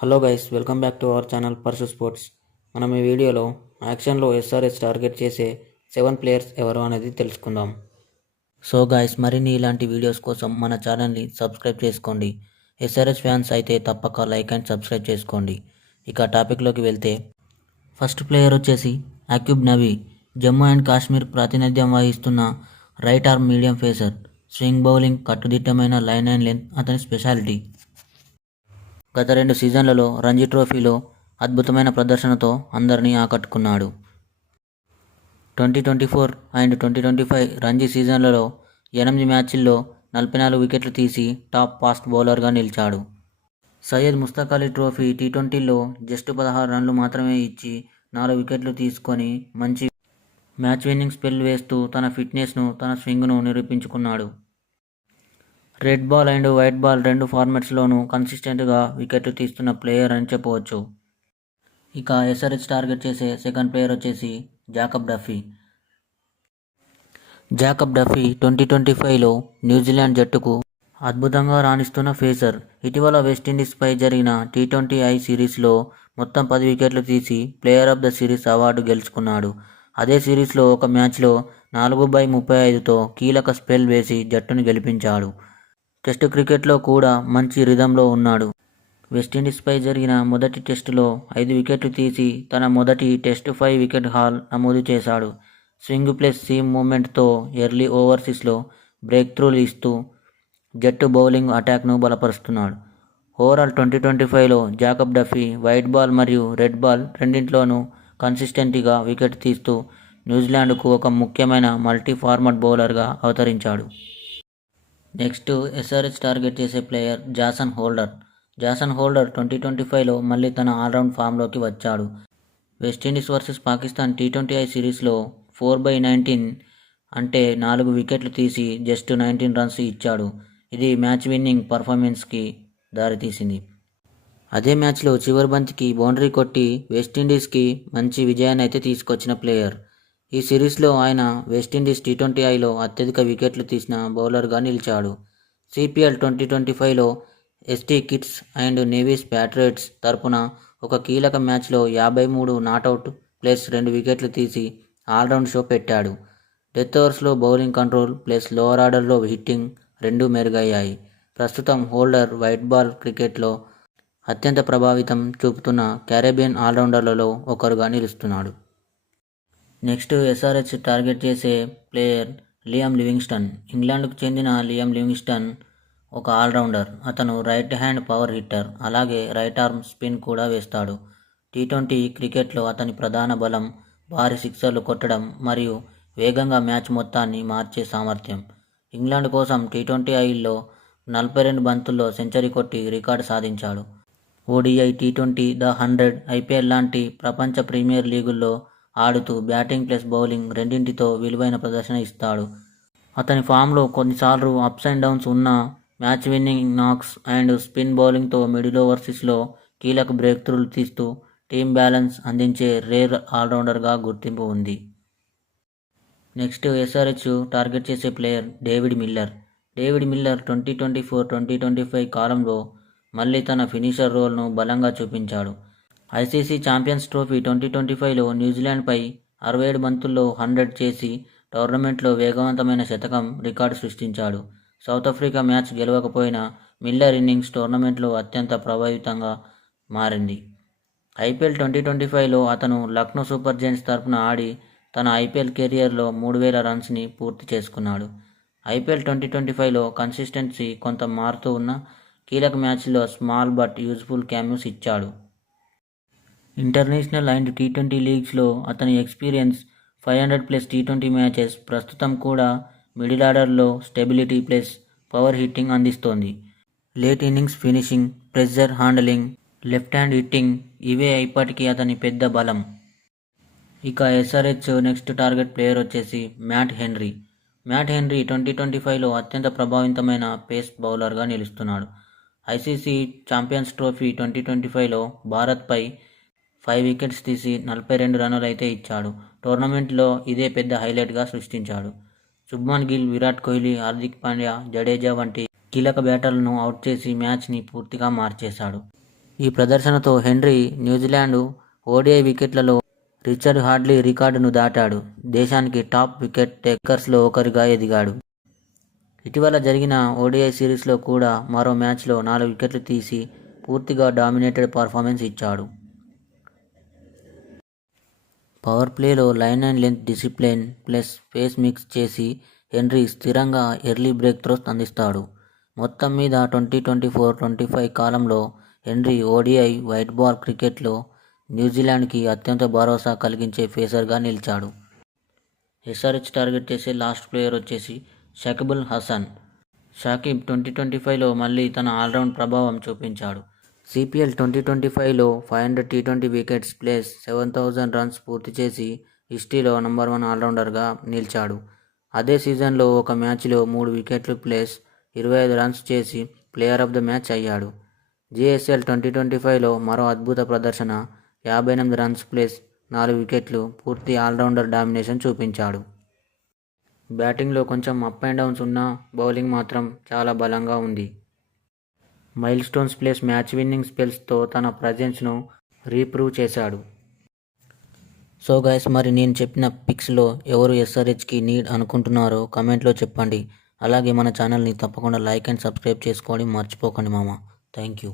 Hello guys, welcome back to our channel purse sports. మనం ఈ వీడియోలో యాక్షన్లో ఎస్ఆర్హెచ్ టార్గెట్ చేసే 7 ప్లేయర్స్ ఎవరు అనేది తెలుసుకుందాం. సో గైస్, మరిన్ని ఇలాంటి వీడియోస్ కోసం మన ఛానల్ని సబ్స్క్రైబ్ చేసుకోండి. ఎస్ఆర్హెచ్ ఫ్యాన్స్ అయితే తప్పక లైక్ అండ్ సబ్స్క్రైబ్ చేసుకోండి. ఇక టాపిక్లోకి వెళ్తే ఫస్ట్ ప్లేయర్ వచ్చేసి అక్యూబ్ నబీ. జమ్మూ అండ్ కాశ్మీర్ ప్రాతినిధ్యం వహిస్తున్న right arm medium pacer. Swing bowling, కట్టుదిట్టమైన లైన్ అండ్ లెంత్ అతని స్పెషాలిటీ. గత 2 సీజన్లలో రంజీ ట్రోఫీలో అద్భుతమైన ప్రదర్శనతో అందరినీ ఆకట్టుకున్నాడు. 2024 అండ్ 2025 రంజీ సీజన్లలో 8 మ్యాచ్ల్లో 44 వికెట్లు తీసి టాప్ ఫాస్ట్ బౌలర్గా నిలిచాడు. సయ్యద్ ముస్తక్ అలీ ట్రోఫీ టీ20లో జస్ట్ 16 రన్లు మాత్రమే ఇచ్చి 4 వికెట్లు తీసుకొని మంచి మ్యాచ్ విన్నింగ్ స్పెల్ వేస్తూ తన ఫిట్నెస్ను, తన స్వింగ్ను నిరూపించుకున్నాడు. Red ball and white ball రెండు ఫార్మాట్స్లోనూ కన్సిస్టెంట్గా వికెట్లు తీస్తున్న ప్లేయర్ అని చెప్పవచ్చు. ఇక ఎస్ఆర్హెచ్ టార్గెట్ చేసే సెకండ్ ప్లేయర్ వచ్చేసి జాకబ్ డఫీ. జాకబ్ డఫీ 2025లో న్యూజిలాండ్ జట్టుకు అద్భుతంగా రాణిస్తున్న పేసర్. ఇటీవల వెస్టిండీస్పై జరిగిన టీ20I సిరీస్లో మొత్తం 10 వికెట్లు తీసి player of the series award గెలుచుకున్నాడు. అదే సిరీస్లో ఒక మ్యాచ్లో 4/35తో కీలక స్పెల్ వేసి జట్టును గెలిపించాడు. టెస్టు క్రికెట్లో కూడా మంచి రిథంలో ఉన్నాడు. వెస్టిండీస్పై జరిగిన మొదటి టెస్టులో 5 వికెట్లు తీసి తన మొదటి టెస్టు 5 వికెట్ హాల్ నమోదు చేశాడు. స్వింగ్ ప్లస్ సీమ్ మూమెంట్తో ఎర్లీ ఓవర్సీస్లో బ్రేక్ త్రూలు ఇస్తూ జట్టు బౌలింగ్ అటాక్ను బలపరుస్తున్నాడు. ఓవరాల్ 2025లో జాకబ్ డఫీ వైట్ బాల్ మరియు రెడ్ బాల్ రెండింటిలోనూ కన్సిస్టెంట్గా వికెట్ తీస్తూ న్యూజిలాండ్కు ఒక ముఖ్యమైన మల్టీ ఫార్మాట్ బౌలర్గా అవతరించాడు. నెక్స్ట్ ఎస్ఆర్హెచ్ టార్గెట్ చేసే player Jason Holder. Jason Holder 2025లో మళ్ళీ తన ఆల్రౌండ్ ఫామ్లోకి వచ్చాడు. వెస్టిండీస్ వర్సెస్ పాకిస్తాన్ టీ20I సిరీస్లో 4/19 అంటే 4 వికెట్లు తీసి జస్ట్ 19 రన్స్ ఇచ్చాడు. ఇది మ్యాచ్ విన్నింగ్ పర్ఫార్మెన్స్కి దారితీసింది. అదే మ్యాచ్లో చివరి బంతికి బౌండరీ కొట్టి వెస్టిండీస్కి మంచి విజయాన్ని అయితే తీసుకొచ్చిన ప్లేయర్. ఈ సిరీస్లో ఆయన వెస్టిండీస్ టీ20Iలో అత్యధిక వికెట్లు తీసిన బౌలర్గా నిలిచాడు. సిపిఎల్ 2025లో ST Kitts and Nevis Patriots తరపున ఒక కీలక మ్యాచ్లో 53 నాటౌట్ ప్లస్ 2 వికెట్లు తీసి ఆల్రౌండ్ షో పెట్టాడు. డెత్ ఓవర్స్లో బౌలింగ్ కంట్రోల్ ప్లస్ లోవర్ ఆర్డర్లో హిట్టింగ్ రెండూ మెరుగయ్యాయి. ప్రస్తుతం హోల్డర్ వైట్ బాల్ క్రికెట్లో అత్యంత ప్రభావితం చూపుతున్న క్యారేబియన్ ఆల్రౌండర్లలో ఒకరుగా నిలుస్తున్నాడు. నెక్స్ట్ ఎస్ఆర్హెచ్ టార్గెట్ చేసే ప్లేయర్ లియామ్ లివింగ్స్టన్. ఇంగ్లాండ్కు చెందిన లియామ్ లివింగ్స్టన్ ఒక ఆల్రౌండర్. అతను రైట్ హ్యాండ్ పవర్ హిట్టర్, అలాగే రైట్ ఆర్మ్ స్పిన్ కూడా వేస్తాడు. టీ20 క్రికెట్లో అతని ప్రధాన బలం భారీ సిక్సర్లు కొట్టడం మరియు వేగంగా మ్యాచ్ మొత్తాన్ని మార్చే సామర్థ్యం. ఇంగ్లాండ్ కోసం టీ20Iలో 42 బంతుల్లో సెంచరీ కొట్టి రికార్డు సాధించాడు. ఓడిఐ, టీ20, ద 100, ఐపీఎల్ లాంటి ప్రపంచ ప్రీమియర్ లీగుల్లో ఆడుతూ బ్యాటింగ్ ప్లస్ బౌలింగ్ రెండింటితో విలువైన ప్రదర్శన ఇస్తాడు. అతని ఫామ్లో కొన్నిసార్లు అప్స్ అండ్ డౌన్స్ ఉన్నా match winning knocks and spin బౌలింగ్తో మిడిల్ ఓవర్సీస్లో కీలక బ్రేక్ త్రూలు తీస్తూ టీమ్ బ్యాలెన్స్ అందించే రేర్ ఆల్రౌండర్గా గుర్తింపు ఉంది. నెక్స్ట్ ఎస్ఆర్హెచ్ టార్గెట్ చేసే player David Miller. David Miller 2024-2025 కాలంలో మళ్ళీ తన ఫినిషర్ రోల్ను బలంగా చూపించాడు. ఐసీసీ ఛాంపియన్స్ ట్రోఫీ 2025లో న్యూజిలాండ్పై 67 బంతుల్లో 100 చేసి టోర్నమెంట్లో వేగవంతమైన శతకం రికార్డు సృష్టించాడు. సౌత్ ఆఫ్రికా మ్యాచ్ గెలవకపోయినా మిల్లర్ ఇన్నింగ్స్ టోర్నమెంట్లో అత్యంత ప్రభావితంగా మారింది. ఐపీఎల్ 2025లో అతను లక్నో సూపర్ జైంట్స్ తరపున ఆడి తన ఐపీఎల్ కెరియర్లో 3000 రన్స్ని పూర్తి చేసుకున్నాడు. ఐపీఎల్ 2025లో కన్సిస్టెన్సీ కొంత మారుతూ ఉన్న కీలక మ్యాచ్లో స్మాల్ బట్ యూజ్ఫుల్ క్యామ్యూస్ ఇచ్చాడు. ఇంటర్నేషనల్ అండ్ టీ20 లీగ్స్లో అతని ఎక్స్పీరియన్స్ 500+ టీ20 మ్యాచెస్ ప్రస్తుతం కూడా మిడిల్ ఆర్డర్లో స్టెబిలిటీ ప్లస్ పవర్ హిట్టింగ్ అందిస్తోంది. Late innings finishing, pressure handling, left hand hitting ఇవే ఇప్పటికీ అతని పెద్ద బలం. ఇక ఎస్ఆర్హెచ్ నెక్స్ట్ టార్గెట్ ప్లేయర్ వచ్చేసి మ్యాట్ హెన్రీ. మ్యాట్ హెన్రీ 2025లో అత్యంత ప్రభావితమైన పేస్ బౌలర్గా నిలుస్తున్నాడు. ఐసీసీ ఛాంపియన్స్ ట్రోఫీ 2025లో భారత్పై 5 వికెట్స్ తీసి 42 రన్నులు అయితే ఇచ్చాడు. టోర్నమెంట్లో ఇదే పెద్ద హైలైట్గా సృష్టించాడు. శుభ్మన్ గిల్, విరాట్ కోహ్లీ, హార్దిక్ పాండ్యా, జడేజా వంటి కీలక బ్యాటర్లను అవుట్ చేసి మ్యాచ్ని పూర్తిగా మార్చేశాడు. ఈ ప్రదర్శనతో హెన్రీ న్యూజిలాండ్ ఓడిఐ వికెట్లలో రిచర్డ్ హాడ్లీ రికార్డును దాటాడు. దేశానికి టాప్ వికెట్ టేకర్స్లో ఒకరిగా ఎదిగాడు. ఇటీవల జరిగిన ఓడిఐ సిరీస్లో కూడా మరో మ్యాచ్లో 4 వికెట్లు తీసి పూర్తిగా డామినేటెడ్ పర్ఫార్మెన్స్ ఇచ్చాడు. పవర్ ప్లేలో line and length discipline plus pace mix చేసి హెన్రీ స్థిరంగా ఎర్లీ బ్రేక్ త్రోస్ అందిస్తాడు. మొత్తం మీద 2024-25 కాలంలో హెన్రీ ఓడిఐ వైట్ బాల్ క్రికెట్లో న్యూజిలాండ్కి అత్యంత భరోసా కలిగించే పేసర్గా నిలిచాడు. ఎస్ఆర్హెచ్ టార్గెట్ చేసే లాస్ట్ ప్లేయర్ వచ్చేసి షకీబ్ అల్ హసన్. షకీబ్ 2025లో మళ్ళీ తన ఆల్రౌండ్ ప్రభావం చూపించాడు. సిపిఎల్ 2025లో 500 టీ20 వికెట్స్ ప్లస్ 7,000 రన్స్ పూర్తి చేసి హిస్టరీలో నంబర్ 1 ఆల్రౌండర్గా నిలిచాడు. అదే సీజన్లో ఒక మ్యాచ్లో 3 వికెట్లు ప్లస్ 25 రన్స్ చేసి ప్లేయర్ ఆఫ్ ద మ్యాచ్ అయ్యాడు. జిఎస్ఎల్ 2025లో మరో అద్భుత ప్రదర్శన 58 రన్స్ ప్లస్ 4 వికెట్లు పూర్తి ఆల్రౌండర్ డామినేషన్ చూపించాడు. బ్యాటింగ్లో కొంచెం అప్ అండ్ డౌన్స్ ఉన్నా బౌలింగ్ మాత్రం చాలా బలంగా ఉంది. Milestones plus match winning స్పెల్స్తో తన ప్రజెన్స్ను రీప్రూవ్ చేశాడు. సో గైస్, మరి నేను చెప్పిన పిక్స్లో ఎవరు ఎస్ఆర్హెచ్కి నీడ్ అనుకుంటున్నారో కమెంట్లో చెప్పండి. అలాగే మన ఛానల్ని తప్పకుండా లైక్ అండ్ సబ్స్క్రైబ్ చేసుకోవడం మర్చిపోకండి మామ. Thank you.